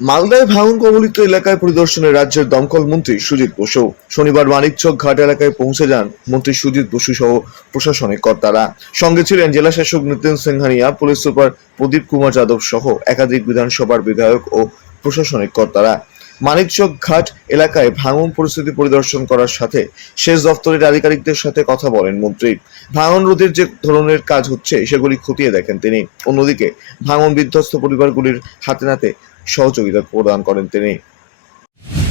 মালদায় ভাঙন কবলিত এলাকায় পরিদর্শনে রাজ্যের দমকল মন্ত্রী সুজিত বসু। শনিবার মানিকচক ঘাট এলাকায় পৌঁছে যান মন্ত্রী সুজিত বসু সহ প্রশাসনিক কর্তারা। সঙ্গে ছিলেন জেলা শাসক নিতিন সিংহানিয়া, পুলিশ সুপার প্রদীপ কুমার যাদব সহ একাধিক বিধানসভার বিধায়ক ও প্রশাসনিক কর্তারা। মানিকচক ঘাট এলাকায় ভাঙন পরিস্থিতি পরিদর্শন করার সাথে সেচ দফতরের আধিকারিকদের সাথে কথা বলেন মন্ত্রী। ভাঙন রোধের যে ধরনের কাজ হচ্ছে, সেগুলি খতিয়ে দেখেন তিনি। অন্যদিকে, ভাঙন বিধ্বস্ত পরিবারগুলির হাতে নাতে সহযোগিতা প্রদান করেন তিনি।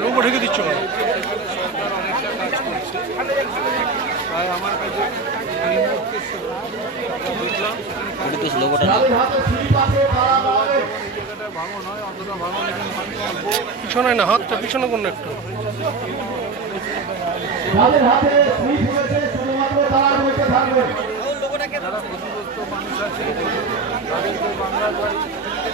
লোগো ঢেকে দিচ্ছ কেন? পিস লোগোটা পিছনে না, হাতটা পিছনে কোন একটু ধর না সবাই চেয়ারে বসো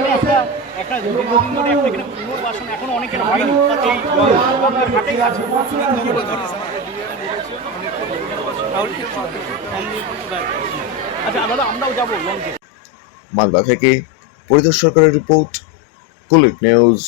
একটা একটা এখানে অনেকের হয়নি আছে। যাব মালদা থেকে পরিদর্শ সরকারের রিপোর্ট কুলিক নিউজ